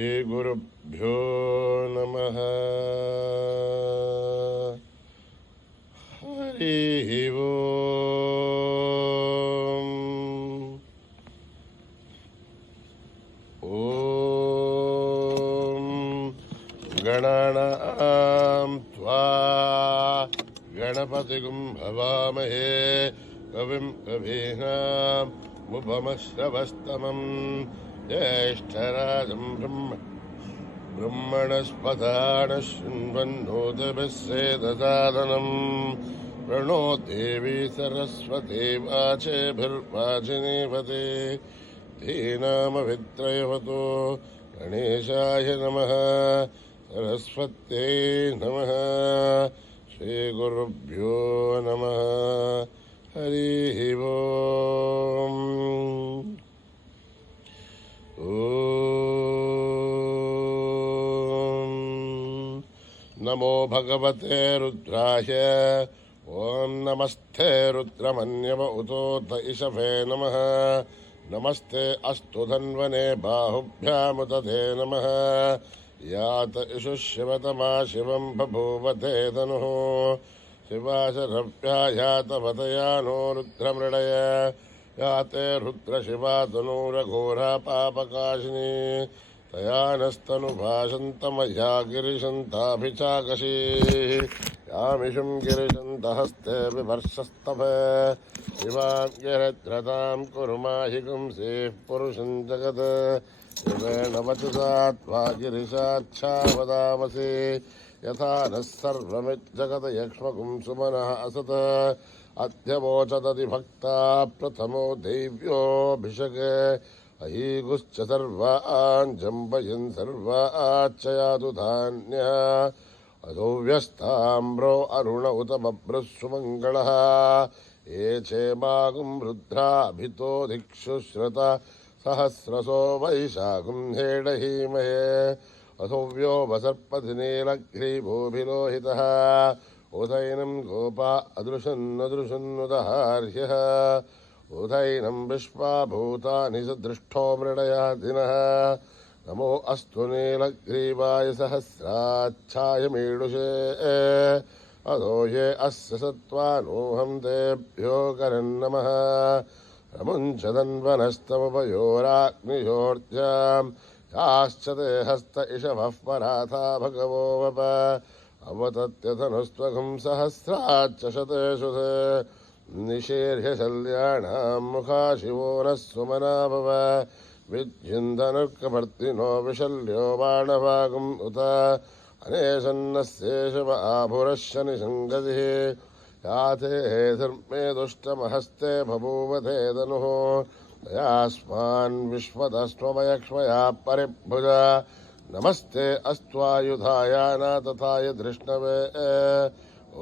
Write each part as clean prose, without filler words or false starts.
श्रीगुरुभ्यो नमः। हरिः ओम्। ॐ गणानां त्वा गणपतिगुं भवामहे कविं कवीनाम् उपमश्रवस्तमम् ज्येष्ठराजं ब्रह्मणस्पदानः शृण्वन्नोतिभिः सेदसादनम् प्रणो देवी सरस्वती वाचेभिर्वाचिनीपते धीनामभित्रयवतो गणेशाय नमः सरस्वत्यै नमः श्रीगुरुभ्यो नमः हरिः ओम्। नमो भगवते रुद्राय ॐ नमस्ते रुद्रमन्यव उतोत इषभे नमः नमस्ते अस्तु धन्वने बाहुभ्यामुदधे नमः यात इषु शिवतमा शिवं बभूवते तनुः शिवाशरभ्या यातवतया नो रुद्रमृडय याते रुद्रशिवा तनूरघोरा पापकाशिनी तया नस्तनुभाषन्तमया गिरिशन्ताभिचाकशी यामिषं गिरिशन्तहस्ते बिभर्षस्तभे शिवां गिरिद्रतां कुर्माहि पुंसीः पुरुषं जगत् शिवेन वचसा त्वा गिरिशाच्छा वदामसि यथा नः सर्वमिज्जगत् यक्ष्मकुं सुमनः असत् अध्यवोचदधिभक्ता प्रथमो देव्योऽभिषके अहीगुश्च सर्वान् जम्बयन् सर्वाच्चयातु धान्यः अधो व्यस्ताम्रो अरुण उत बभ्रः सुमङ्गलः ये चेमागुं रुद्राभितो दिक्षु श्रुता सहस्रसो वैशाखं हेडहीमहे अथोव्यो वसर्पतिनीलग्रीवोऽभिलोहितः उदयनं गोपा अदृशन्नदृशन्नुदहार्यः उदयनं विश्वा भूतानि सदृष्टो मृडयादिनः नमो अस्तु नीलग्रीवाय सहस्राच्छाय मीडुषे अधो ये अस्य सत्त्वानोऽहं तेभ्यो करन्नमः रमुञ्च धन्वनस्तमुपयोराग्नियोर्जां याश्च ते हस्त इषवः पराथा भगवो वप अवतत्यधनुस्त्वघं सहस्राच्च शतेषु ते निशीर्य शल्याणां मुखा शिवो नः सुमना भव विद्युन्दनुर्कभर्तिनो विशल्यो बाणभागम् उत अनेशन्नस्येषव आभुरश्च निषङ्गतिः याते धर्मे दुष्टमहस्ते बभूवते तनुः तयास्मान् विश्वतस्त्वमयक्ष्मया परिभुज नमस्ते अस्त्वायुधाय नातथाय धृष्णवे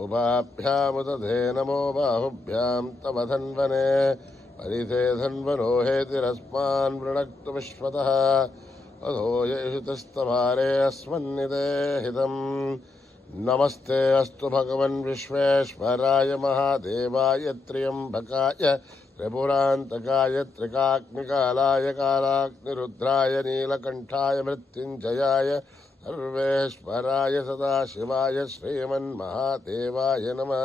उभाभ्यामुदधे नमो बाहुभ्यां तव धन्वने परिते धन्वनो हेतिरस्मान् वृणक्तु विश्वतः अधो येषुतस्तभारे अस्मन्निदेहितम् नमस्ते अस्तु भगवन् विश्वेश्वराय महादेवाय त्र्यम्बकाय त्रिपुरान्तकाय त्रिकाग्निकालाय कालाग्निरुद्राय नीलकण्ठाय मृत्युञ्जयाय सर्वेश्वराय सदाशिवाय श्रीमन्महादेवाय नमः।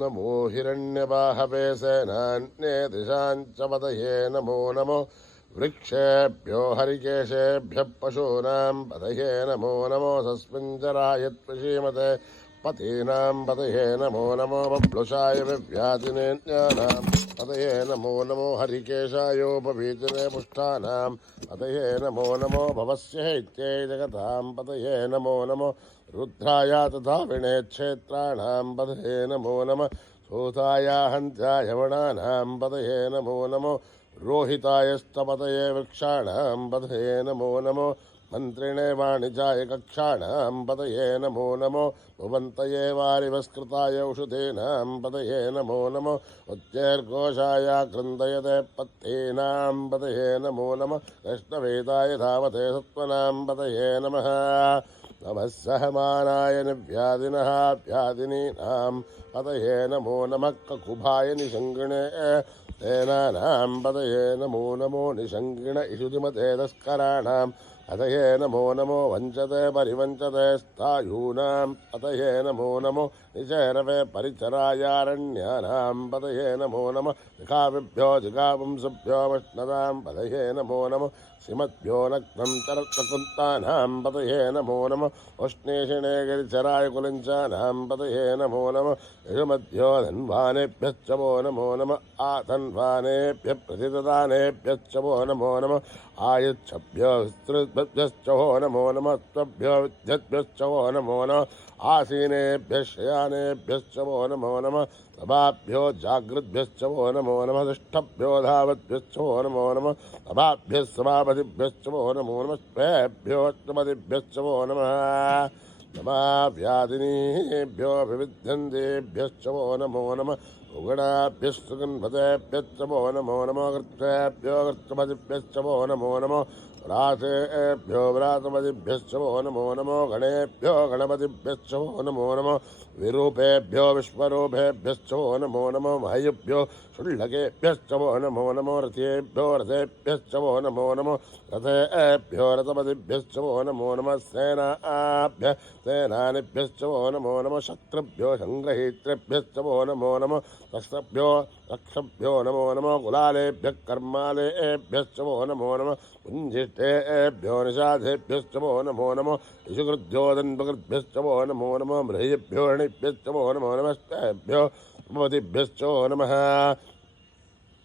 नमो हिरण्यबाहवे सेनान्ये दिशाञ्च पतये नमो नमो वृक्षेभ्यो हरिकेशेभ्यः पशूनां पतये नमो नमो तस्मिञ्जराय त्वशीमते पतीनां पतये नमो नमो बभ्लुषाय विव्यातिनेन्यानां पतये नमो नमो हरिकेशायोपवीतिने पुष्टानां पतये नमो नमो भवस्य हैत्यै जगतां पतये नमो नमो रुद्राय तथा विनेच्छेत्राणां पतये नमो नमः सूताय हन्त्याय वणानां पतये नमो नमो रोहितायस्तपतये वृक्षाणां पतये नमो नमो मन्त्रिणे वाणिजाय कक्षाणां पतये नमो नमो भुवन्तये वारिवस्कृताय औषधीनां पतये नमो नमो उच्चैर्घोषाय क्रन्दयते पत्तीनां पतये नमो नमः कृष्णवेदाय धावते सत्त्वनां पतये नमः नमः सहमानाय निव्याधिनः व्याधिनीनां पतये नमो नमः ककुभाय निषङ्गिणे तेनानां पतये नमो नमो निषङ्गिण इषुधिमते तस्कराणां अतये नमो नमो वञ्चते परिवञ्चते स्थायूनाम् अतये नमो नमो निचरवे परिचरायारण्यानां पतये नमो नमः जिगाविभ्यो जिगापुंसभ्यो वष्णदां पतये नमो नमः श्रीमद्भ्यो नग्नं चरत्कुन्तानां पतये नमो नमः उष्णेषिणे गिरिचराय कुलिञ्चानां पतये नमो नमः यजुमध्यो धन्वानेभ्यश्च वो नमो नमः आधन्वानेभ्यः प्रतिददानेभ्यश्च वो नमो नमः आयुच्छभ्यो विस्तृभ्यश्च वो नमो नमः त्वभ्यो विद्यद्भ्यश्च वो नमो नमः आसीनेभ्यः शयानेभ्यश्च वो नमो नमः तभाभ्यो जागृद्भ्यश्च वो नमो नमः तिष्ठभ्यो धावद्भ्यश्च वो नमो नमः तभाभ्यः सभापतिभ्यश्च वो नमो नमः स्वेभ्यो अष्टपतिभ्यश्च वो नमः नमाव्यादिनीभ्यो विविध्यन्तेभ्यश्च वो नमो नमः उगणाभ्यश्च गणपतेभ्यश्च वो नमो नमः कृत्वेभ्यो कृत्वपतिभ्यश्च वो नमो नमः व्रातेभ्यो व्रातपतिभ्यश्च वो नमो नमो गणेभ्यो गणपतिभ्यश्च वो नमो नमः विरूपेभ्यो विश्वरूपेभ्यश्च वो नमो नमो महयुभ्यो षुल्लकेभ्यश्च वो नमो नमो रथेभ्यो रथेभ्यश्च वो नमो नमो रथेभ्यो रथपतिभ्यश्च वो नमो नमः सेनाभ्यः सेनानिभ्यश्च वो नमो नमः शत्रुभ्यो सङ्ग्रहीतृभ्यश्च वो नमो नमः रक्षभ्यो नमो नमः कुलालेभ्यः कर्मालेभ्यश्च वो नमो नमः पुञ्जिष्ठेभ्यो निषाधेभ्यश्च वो नमो नमः यशुकृद्योदन्वकृद्भ्यश्च वो नमो नमः मृहेभ्यो णिभ्यश्च वो नमो नमस्तेभ्यो भवतिभ्यश्च नमः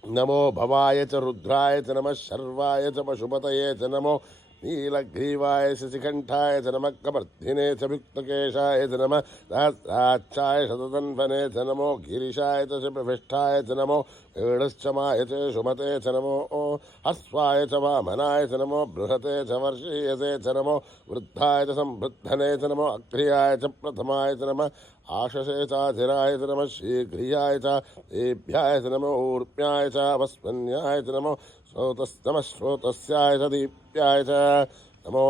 नमो भवाय च रुद्राय च नमः शर्वाय च पशुपतये च नमो नीलग्रीवाय शशिकण्ठाय च नमः कपर्धिने च युक्तकेशाय च नमः सहस्राक्षाय शततन्वने च नमो गिरिशाय च शिप्रविष्ठाय च नमो वेणुश्चमाय च सुमते च नमो हस्वाय च वामनाय च नमो बृहते च वर्षीयसे च नमो वृद्धाय च संवृद्धने च नमो अग्र्याय च प्रथमाय च नमः आशसे चाधिराय च नमः शीघ्रियाय च देभ्याय च नमो ऊर्म्याय च वस्मन्याय च नमो श्रोतस्याय च दीप्याय च नमो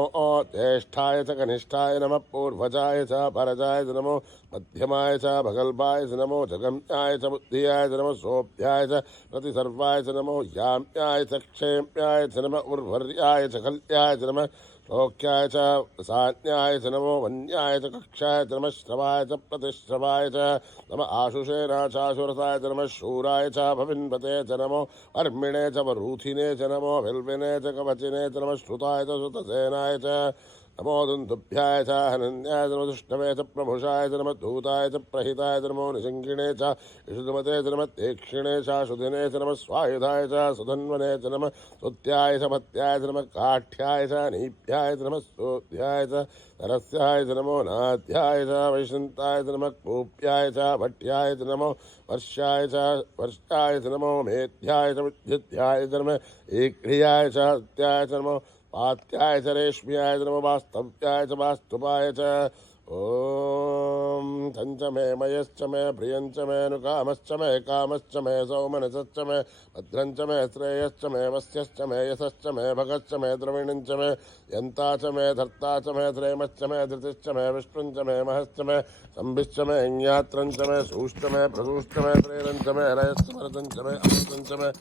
ज्येष्ठाय च कनिष्ठाय नमः पूर्वजाय च परजाय च नमो मध्यमाय च भगल्भाय च नमो जगम्याय च बुद्धियाय च नमो सोभ्याय च प्रतिसर्वाय च नमो याम्याय च क्षेम्याय च नमः उर्वर्याय च खल्याय च नमः श्लोक्याय च साज्ञाय च नमो वन्याय च कक्षाय च नमः श्रवाय च प्रतिश्रवाय च नमः आशुषेना चाशुरसाय च नमः शूराय च भविन्वते च नमो अर्मिणे च वरूथिने च नमो विल्विने च कवचिने च नमः श्रुताय च श्रुतसेनाय च नमो दुन्दुभ्याय च हनन्याय च नमः दुष्टवे च प्रभुषाय च नमः धूताय च प्रहिताय च नमो निषङ्गिणे च यशुमते च नमः तीक्ष्णे च शुधिने च नमः स्वायुधाय च सुधन्वने च नमः स्तुत्याय च भत्याय च नमः काठ्याय च नीभ्याय च नमः स्तोध्याय च नरस्याय च नमो नाध्याय च वैशन्ताय च नमः कूप्याय च भट्याय च नमो वर्षाय च नमो मेध्याय च विद्युत्याय च नमः ईक्रियाय च सत्याय च नमो पात्याय च रेश्म्याय च नमो वास्तव्याय च वास्तुपाय च ॐ चञ्च मे मयश्च मे प्रियञ्च मे नुकामश्च मे कामश्च मे सौमनसश्च मे भद्रञ्च मे श्रेयश्च मे वस्यश्च मे यशश्च मे भगश्च मे द्रविणञ्च मे यन्ता च मे धर्ता च मे श्रेमश्च मे धृतिश्च मे विष्णुञ्च मे महश्च मे संभिश्च मे ज्ञात्रञ्च मे सूश्च मे प्रसूश्च मे प्रेरञ्च मे हरयश्च भरतञ्च मे अमृतञ्च मे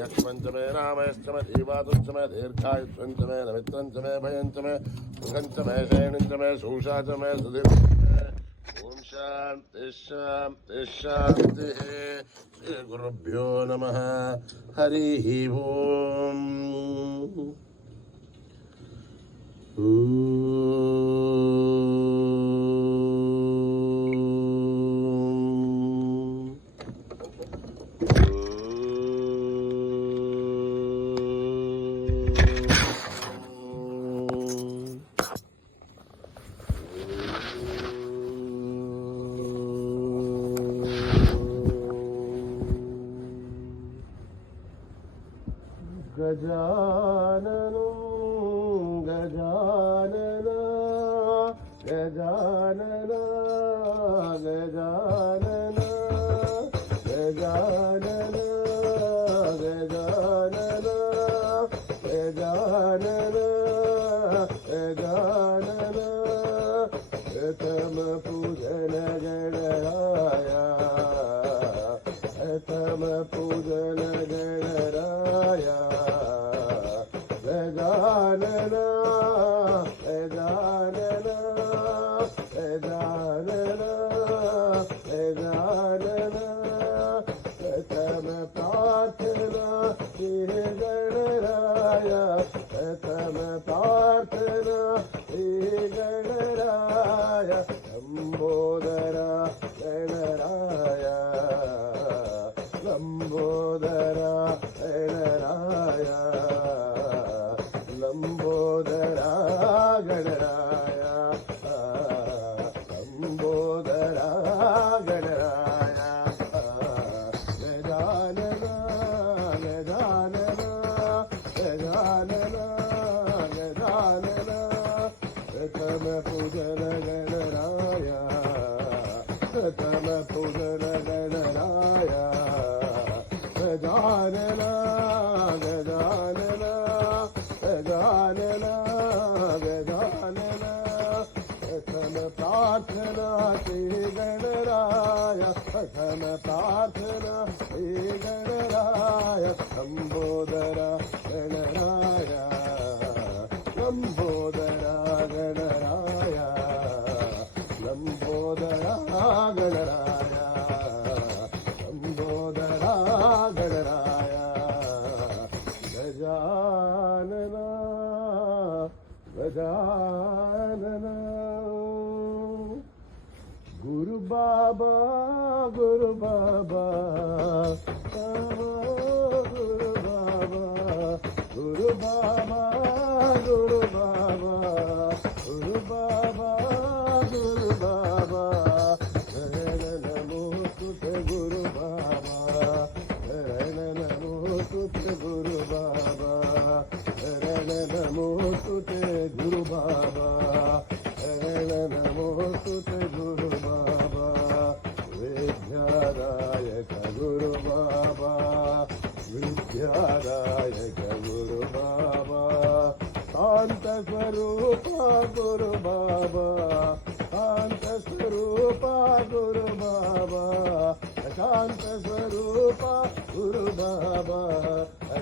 यक्ष्मञ्च मे नामयश्च मे धीवातुश्च मे दीर्घायुष्वञ्च मे नमित्रञ्च मे भयञ्च मे सुखञ्च मे शयनिञ्च मे सूषा च मे ॐ शान्ति शान्ति शान्तिः श्रीगुरुभ्यो नमः हरिः ओम् गजाननं गजानन गजानन गजानन गजानन गजानन गजानन गजानन प्रथम पूजन गणराया प्रथम पूजन गणराया गजानन प्रार्थना हे गणराय लंबोदर गणराय लंबोदर गणराय लंबोदर गणराय लंबोदर गणराय गजानन गजानन गुरु बाबा गुरु बाबा गुरु बाबा गुरु बाबा गुरु बाबा गुरु बाबा गुरु बाबा नमो तुते गुरु बाबा नमो तुते गुरु बाबा नमो तुते गुरु बाबा नमो तुते गुरु बाबा विद्यादायक गुरु बाबा विद्यादायक गुरु बाबा शांत स्वरूप गुरु बाबा शांत स्वरूप गुरु बाबा शांत स्वरूप गुरु बाबा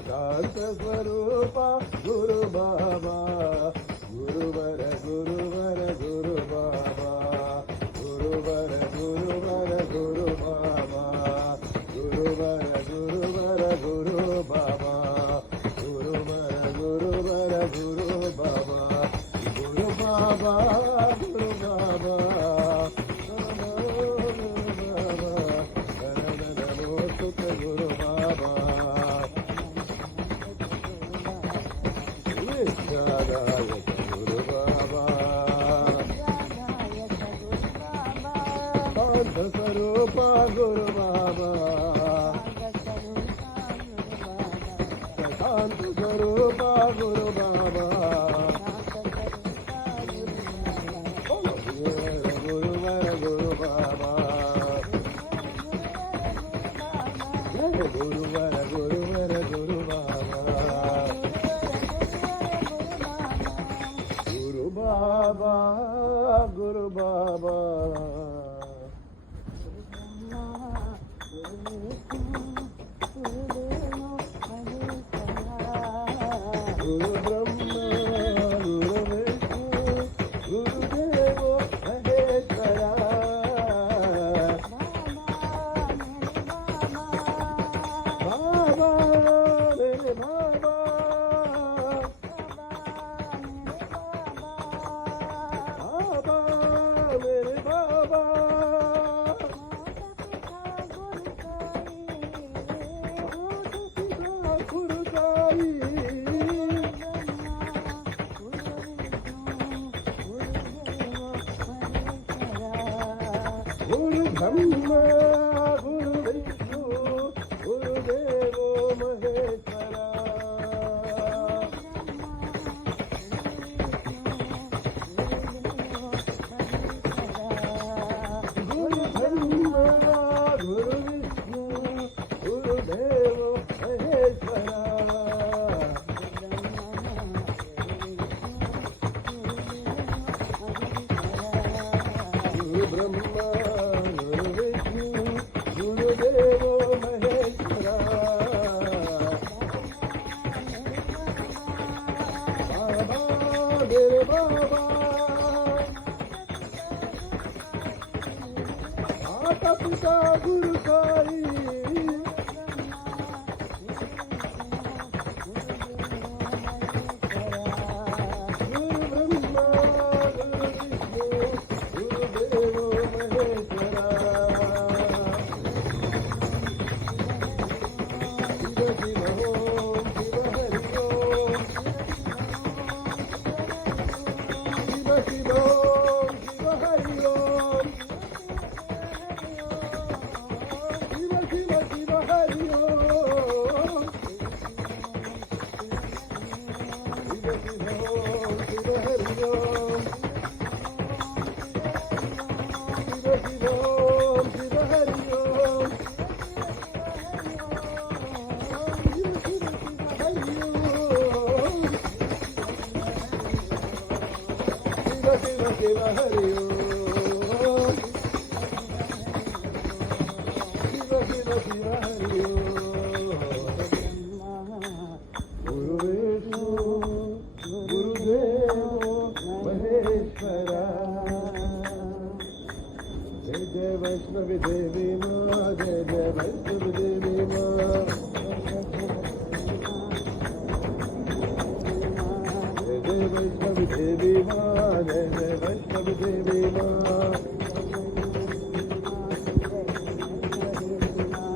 शांत स्वरूप गुरु बाबा गुरुवर गुरुवर गुरु बाबा गुरुवर गुरुवर गुरु बाबा गुरुवर गुरुवर गुरु बाबा गुरुवर गुरुवर गुरु बाबा गुरु बाबा गुरु बाबा गुरु बाबा विद्यादायक गुरु बाबा शांत स्वरूप गुरु बाबा शांत स्वरूप गुरु बाबा गुरुवर गुरु बाबा गुरुवर गुरुवर गुरु बाबा गुरु बाबा गुरु बाबा गुरु ब्रह्मा गुरु विष्णु गुरुदेव महेश्वरा बाबा मेरे बाबा बाबा मेरे बाबा गुरु साई गुरु ब्रह्मा गुरु विष्णु गुरुदेव महेश्वरा गुरु ब्रह्मा गुरु विष्णु गुरुदेव महेश्वरा गुरु ब्रह्मा गुरु विष्णु गुरुदेव महेश्वरा बाबा मेरे बाबा माता पिता गुरु साई गुरु ब्रह्मा गुरु विष्णु गुरुदेव महेश्वरा शिव शिव ओम शिव हरि ओम शिव शिव ओम शिव हरि ओम शिव शिव शिव हरि ओम शिव शिव ओम शिव हरि ओम शिव शिव ओम शिव हरि ओम शिव शिव शिव हरि ओम शिव शिव शिव हरि ओम वैष्णवी देवी माँ जय जय वैष्णवी देवी माँ जय जय वैष्णवी देवी माँ जय जय वैष्णवी देवी माँ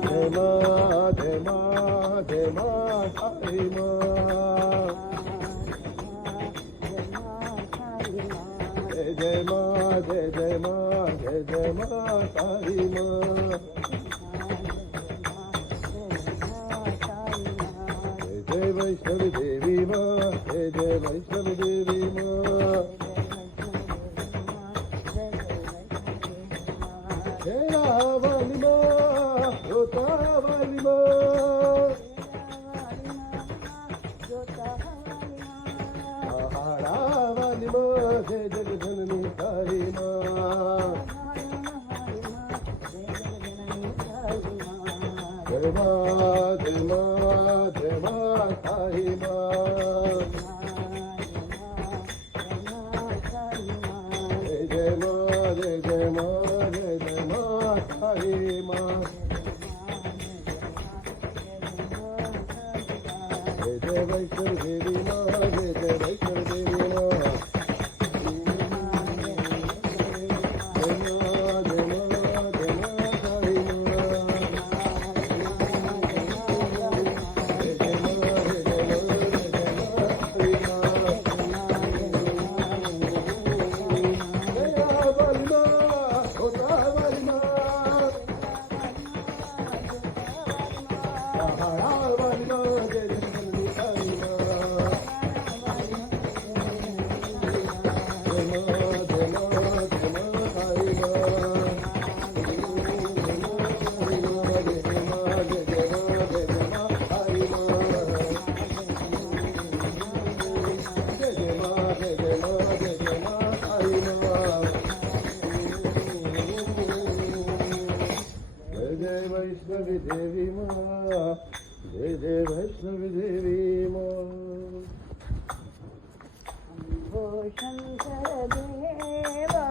जय माँ जय माँ जय माँ साई माँ जय जय माँ जय जय माँ जय जय माँ साई माँ जय जय वैष्णवी देवी माँ जय जय वैष्णवी देवी माँ जय रावली माँ जोतावली माँ पहाड़ावली माँ जय जगजननी साई माँ जय माँ जय माँ जय माँ साई माँ जय जय माँ जय जय माँ जय जय माँ साई माँ जय जय वैष्णवी देवी माँ जय जय वैष्णवी देवी माँ जय माँ जय माँ जय माँ साई माँ जय जय माँ जय जय माँ जय जय माँ साई माँ जय रावली माँ जोतावली माँ पहाड़ावली माँ जय जगजननी साई माँ जय माँ जय माँ जय माँ साई माँ जय जय माँ जय जय माँ जय जय माँ साई माँ जय जय माँ जय जय माँ जय जय माँ साई माँ जय जय वैष्णवी देवी माँ जय जय वैष्णवी देवी माँ शंकर देवा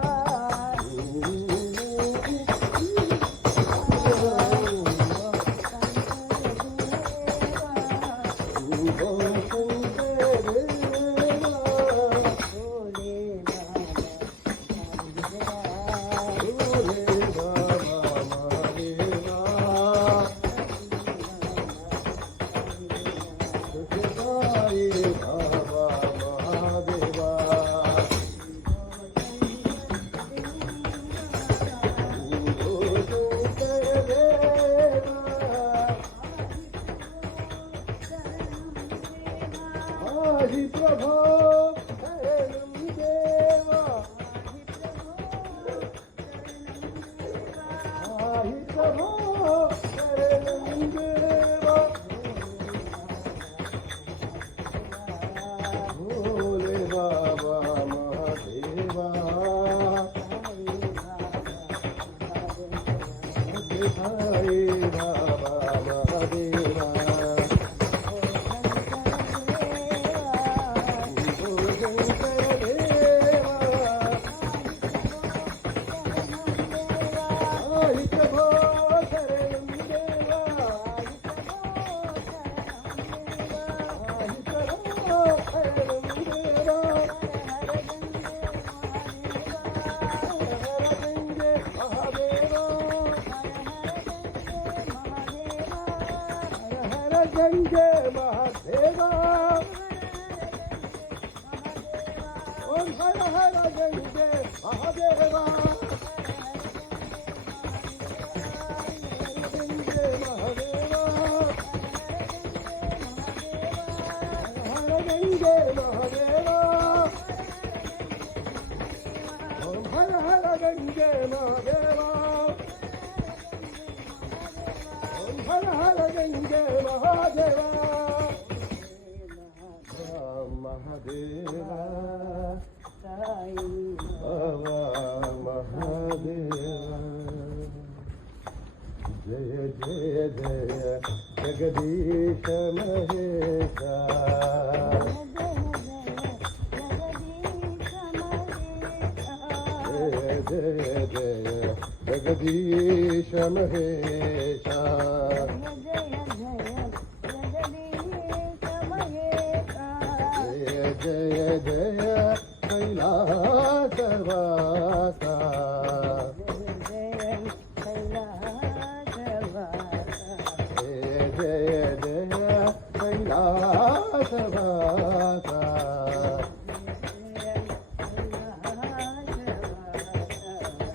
प्रभो शरणं देवा प्रभो शरणं देवा भोले बाबा महादेवा साई बाबा महादेवा गंगे महादेवा ओम हर हर गंगे महादेवा गंगे महादेवा हर गंगे महादेवा ओम हर हर गंगे महादेवा ओम हर हर गंगे महादेवा महादेवा बाबा महादेवा జయ జయ జయ జగదీశ మహేశ జయ జయ జగదీశ మహేశ జయ జయ జయ కైలాసవాస జయ జయ జయ కైలాసవాస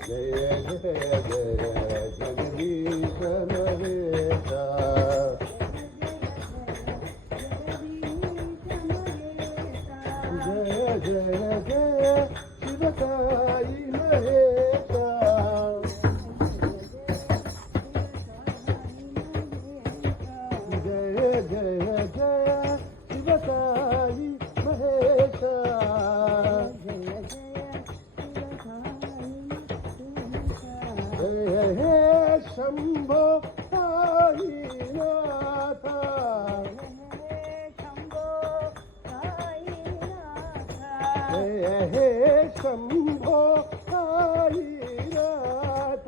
జయ జయ జయ జగదీశ మహేశ జయ జయ జయ శివసాయి మహేశ జయ జయ జయ శివసాయి మహేశ జయ హే శంభో సాయినాథ జయ హే శంభో సాయినాథ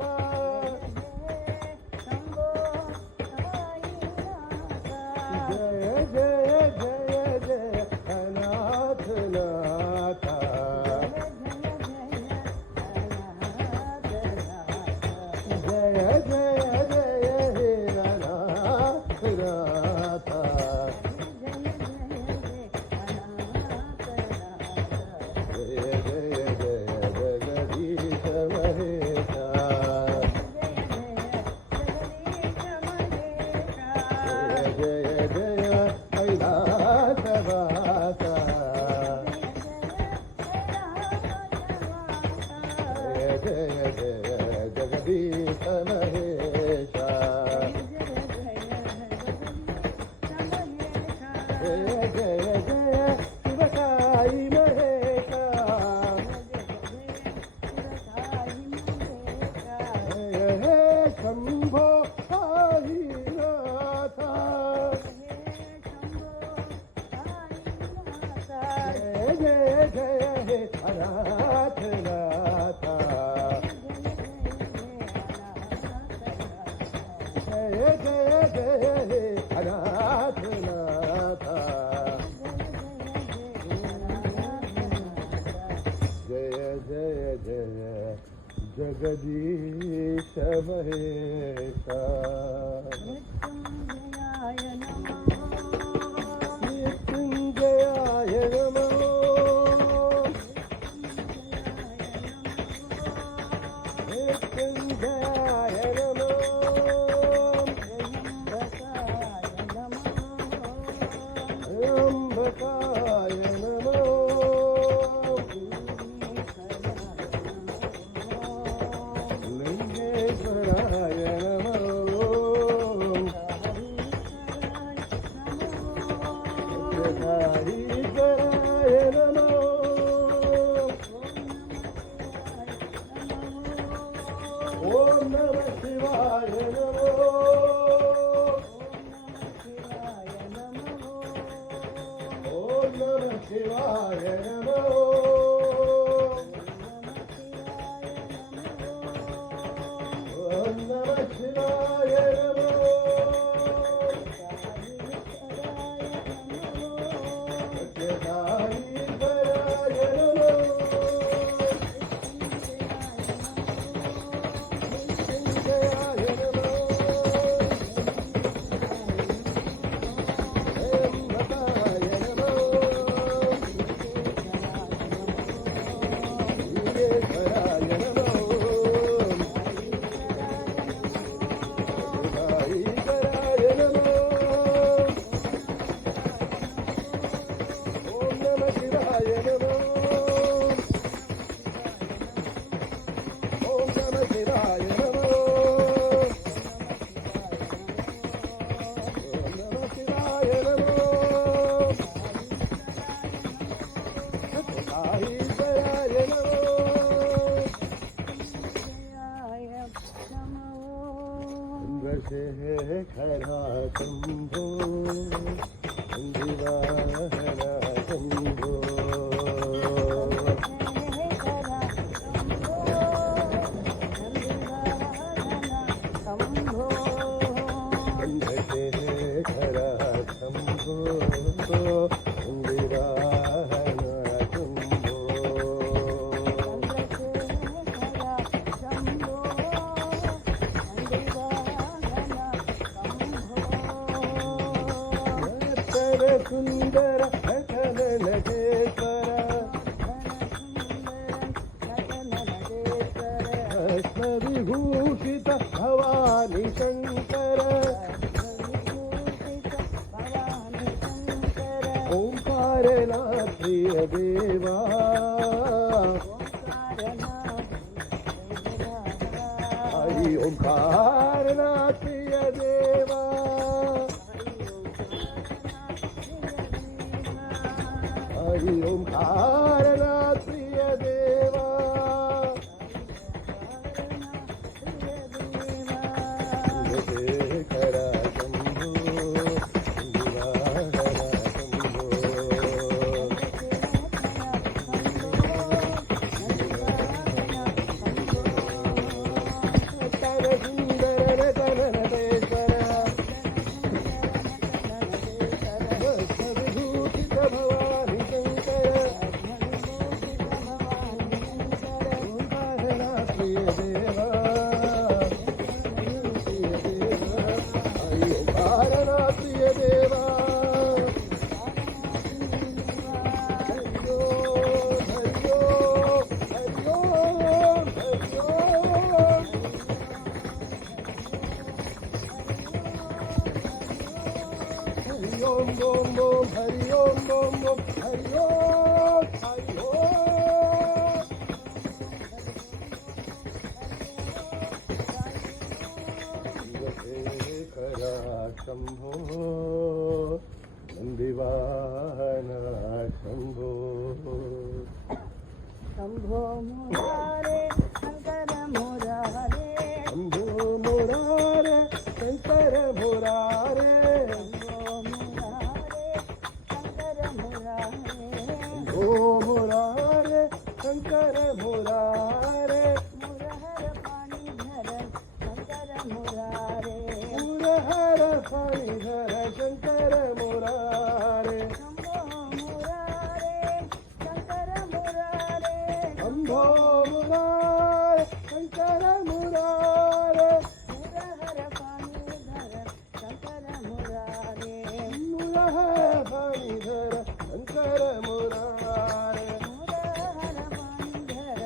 జయ జయ జయ జయ అనాథనాథ జయ జయ జయ హే అనాథనాథ జయ జయ జయ జగదీశ మహేశ జయ జయ జయ కైలాసవాస జయ జయ జయ జగదీశ మహేశ జయ జయ జయ శివసాయి మహేశ జయ హే శంభో సాయినాథ జయ జయ జయ హే అనాథనాథ జయ జయ జయ హే అనాథనాథ జయ జయ జయ జగదీశ మహేశ మృత్యుంజయాయ నమో మృత్యుంజయాయ నమో త్ర్యంబకాయ నమో లింగేశ్వరాయ నమో హరీశ్వరాయ నమో ఓం నమ శివాయ నమో ఓం నమ శివాయ నమో ఓం నమ శివాయ నమో సత్యసాయీశ్వరాయ నమో మృత్యుంజయాయ నమో త్ర్యంబకాయ నమో चन्द्रशेखरा शम्भो दिवाहरा शम्भो चन्द्रशेखरा शम्भो दिवाहरा शम्भो सुंदर नटन नटेश्वर विभूषित भवानी शंकर ओंकारनाथ प्रिय देवा हरि ओंकारनाथ प्रिय देवा हरि ओंकारनाथ प्रिय देवा चन्द्रशेखरा शम्भो दिवाहरा शम्भो नटन सुन्दर नटन नटेश्वर विभूषित भवानी शंकर ओंकारनाथ प्रिय देवा हरि ओंकारनाथ प्रिय देवा हरिओ हरिओ हरिओ हरिओ हरि ओम ओम ओम हरि ओम ओम ओम हरि ओम हरि ओम चन्द्रशेखरा शम्भो दिवाहरा शम्भो शम्भो मुरारे शंकर मुरारे शम्भो मुरारे शंकर मुरारे शम्भो मुरारे शंकर मुरारे शम्भो मुरारे शंकर मुरारे मुरहर पानी धर शंकर मुरारे मुरहर फणिधर शंकर मुरारे शम्भो मुरारे शंकर मुरारे शम्भो मुरारे शंकर मुरारे मुरहर पानी धर शंकर मुरारे मुरहर फणिधर शंकर मुरारे मुरहर पानी धर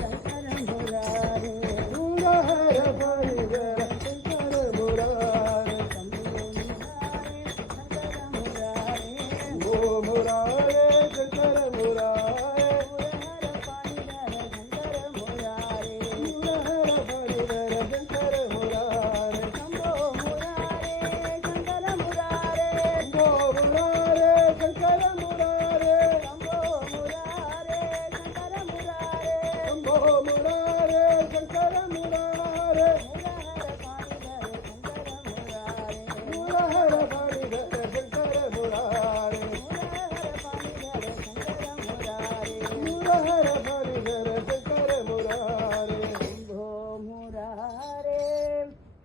शंकर मुरारे मुरहर फणिधर शंकर मुरारे शम्भो मुरारे शंकर मुरारे शम्भो मुरारे शंकर मुरारे मुरहर पानी धर शंकर मुरारे मुरहर फणिधर शंकर मुरारे शम्भो मुरारे शंकर मुरारे शम्भो मुरारे शंकर मुरारे शम्भो मुरारे शंकर मुरारे शम्भो मुरारे शंकर मुरारे मुरहर पानी धर शंकर मुरारे मुरहर फणिधर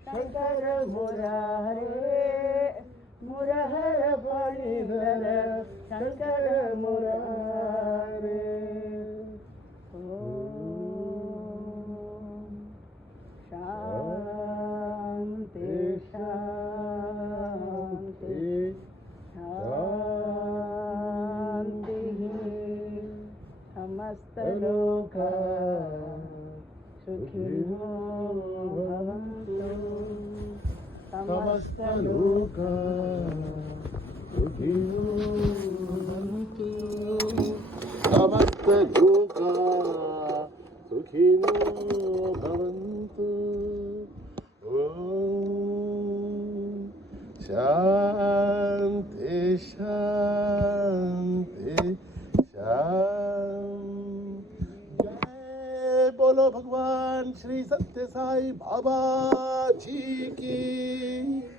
शंकर मुरारे मुरहर पानी धर शंकर मुरारे ओम शांति शांति शांति समस्त लोका सुखिनो भवन्तु समस्त लोका सुखिनो भवन्तु समस्त लोका सुखिनो भवन्तु शांति शांति शांति। जय बोलो भगवान भगवान श्री सत्य साई बाबा जी की